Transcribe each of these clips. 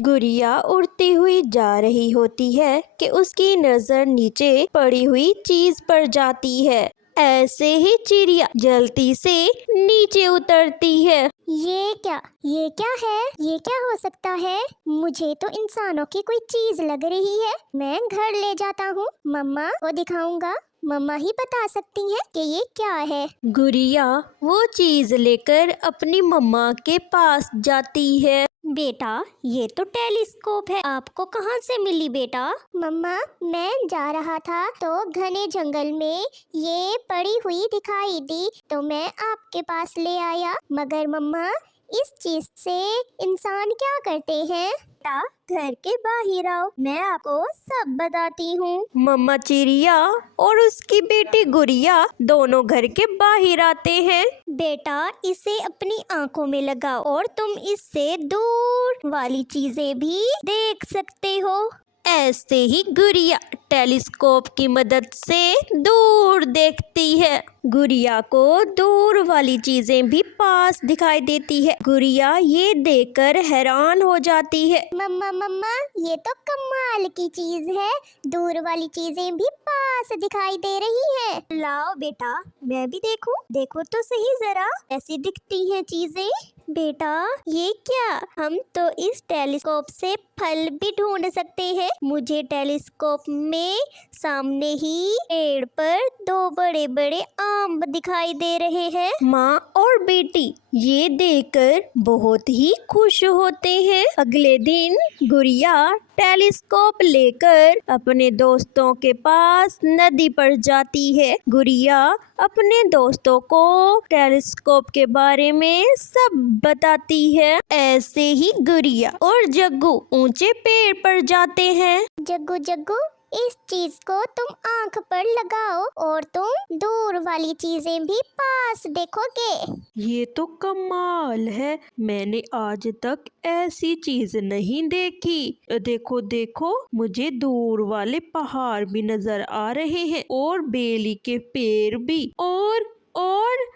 गुड़िया उड़ती हुई जा रही होती है कि उसकी नजर नीचे पड़ी हुई चीज पर जाती है। ऐसे ही चिड़िया जल्दी से नीचे उतरती है। ये क्या है? ये क्या हो सकता है? मुझे तो इंसानों की कोई चीज लग रही है। मैं घर ले जाता हूँ, मम्मा को दिखाऊंगा। मम्मा ही बता सकती हैं कि ये क्या है। गुड़िया वो चीज लेकर अपनी मम्मा के पास जाती है। बेटा, ये तो टेलीस्कोप है। आपको कहाँ से मिली बेटा? मम्मा, मैं जा रहा था तो घने जंगल में ये पड़ी हुई दिखाई दी तो मैं आपके पास ले आया। मगर मम्मा, इस चीज से इंसान क्या करते हैं? बेटा, घर के बाहर आओ, मैं आपको सब बताती हूँ। मम्मा चिड़िया और उसकी बेटी गुड़िया दोनों घर के बाहर आते हैं। बेटा, इसे अपनी आंखों में लगाओ और तुम इससे दूर वाली चीजें भी देख सकते हो। ऐसे ही गुड़िया टेलीस्कोप की मदद से दूर देखती है। गुड़िया को दूर वाली चीजें भी पास दिखाई देती है। गुड़िया ये देखकर हैरान हो जाती है। मम्मा, ये तो कमाल की चीज है। दूर वाली चीजें भी पास दिखाई दे रही है। लाओ बेटा, मैं भी देखूं। देखो तो सही जरा, ऐसी दिखती हैं चीजें। बेटा, ये क्या? हम तो इस टेलीस्कोप से फल भी ढूंढ सकते हैं। मुझे टेलीस्कोप में सामने ही पेड़ पर दो बड़े बड़े आम दिखाई दे रहे हैं। माँ और बेटी ये देखकर बहुत ही खुश होते हैं। अगले दिन गुड़िया टेलीस्कोप लेकर अपने दोस्तों के पास नदी पर जाती है। गुड़िया अपने दोस्तों को टेलीस्कोप के बारे में सब बताती है। ऐसे ही गुड़िया और जग्गू ऊंचे पेड़ पर जाते हैं। जग्गू, इस चीज को तुम आंख पर लगाओ और तुम दूर वाली चीजें भी पास देखोगे। ये तो कमाल है, मैंने आज तक ऐसी चीज नहीं देखी। देखो देखो, मुझे दूर वाले पहाड़ भी नजर आ रहे हैं और बेली के पेड़ भी, और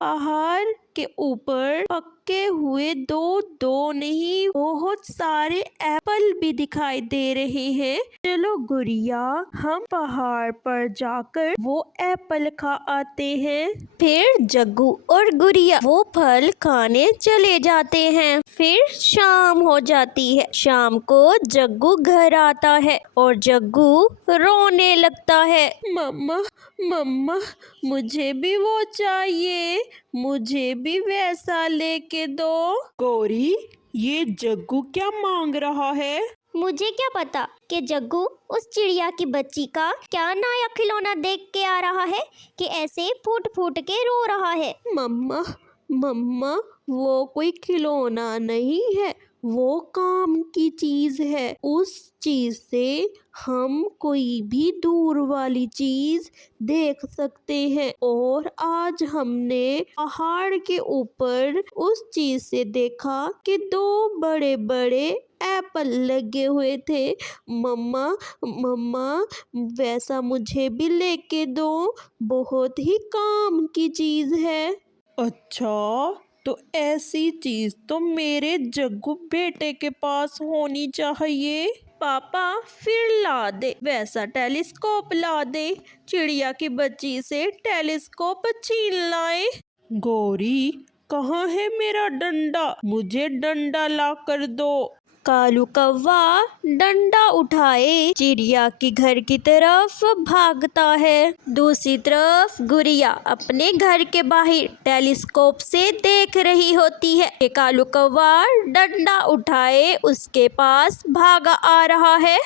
पहाड़ के ऊपर पके हुए दो नहीं बहुत सारे एप्पल भी दिखाई दे रहे हैं। चलो गुड़िया, हम पहाड़ पर जाकर वो एप्पल खा आते हैं। फिर जग्गू और गुड़िया वो फल खाने चले जाते हैं। फिर शाम हो जाती है। शाम को जग्गू घर आता है और जग्गू रोने लगता है। मम्मा, मुझे भी वो चाहिए, मुझे भी वैसा लेके दो। गौरी, ये जग्गू क्या मांग रहा है? मुझे क्या पता कि जग्गू उस चिड़िया की बच्ची का क्या नया खिलौना देख के आ रहा है कि ऐसे फूट फूट के रो रहा है। मम्मा, वो कोई खिलौना नहीं है, वो काम की चीज है। उस चीज से हम कोई भी दूर वाली चीज देख सकते हैं। और आज हमने पहाड़ के ऊपर उस चीज से देखा कि दो बड़े बड़े एप्पल लगे हुए थे। मम्मा, वैसा मुझे भी लेके दो, बहुत ही काम की चीज है। अच्छा, तो ऐसी चीज तो मेरे जग्गू बेटे के पास होनी चाहिए। पापा फिर ला दे, वैसा टेलीस्कोप ला दे। चिड़िया की बच्ची से टेलीस्कोप छीन लाए। गौरी, कहाँ है मेरा डंडा? मुझे डंडा ला कर दो। कालू कौवा डंडा उठाए चिड़िया के घर की तरफ भागता है। दूसरी तरफ गुड़िया अपने घर के बाहर टेलीस्कोप से देख रही होती है कि कालू कौवा डंडा उठाए उसके पास भागा आ रहा है।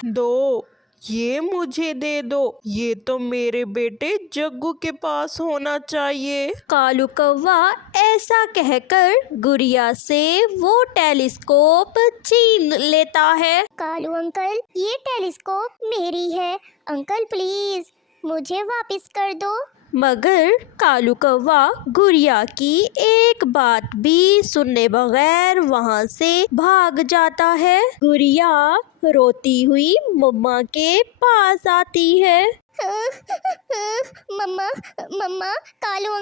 ये मुझे दे दो, ये तो मेरे बेटे जग्गू के पास होना चाहिए। कालू कौवा ऐसा कहकर गुड़िया से वो टेलीस्कोप छीन लेता है। कालू अंकल, ये टेलीस्कोप मेरी है। अंकल प्लीज मुझे वापस कर दो। मगर कालू कौवा गुड़िया की एक बात भी सुने बगैर वहाँ से भाग जाता है। गुड़िया रोती हुई मम्मा के पास आती है। मम्मा मम्मा, कालू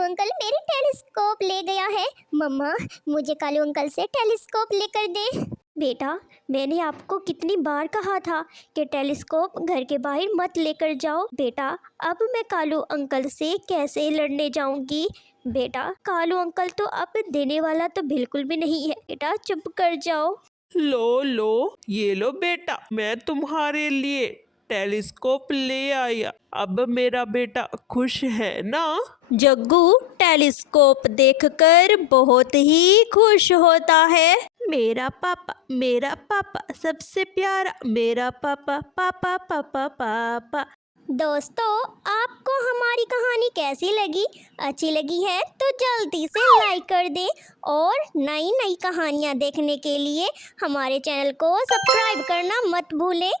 अंकल मेरी टेलीस्कोप ले गया है। मम्मा, मुझे कालू अंकल से टेलीस्कोप लेकर दे। बेटा, मैंने आपको कितनी बार कहा था कि टेलीस्कोप घर के बाहर मत लेकर जाओ। बेटा, अब मैं कालू अंकल से कैसे लड़ने जाऊंगी। बेटा, कालू अंकल तो अब देने वाला तो बिल्कुल भी नहीं है। बेटा, चुप कर जाओ। लो ये लो बेटा, मैं तुम्हारे लिए टेलीस्कोप ले आया। अब मेरा बेटा खुश है ना? जग्गू टेलीस्कोप देखकर बहुत ही खुश होता है। मेरा पापा सबसे प्यारा, मेरा पापा पापा पापा पापा। दोस्तों, आपको हमारी कहानी कैसी लगी? अच्छी लगी है तो जल्दी से लाइक कर दें और नई नई कहानियाँ देखने के लिए हमारे चैनल को सब्सक्राइब करना मत भूलें।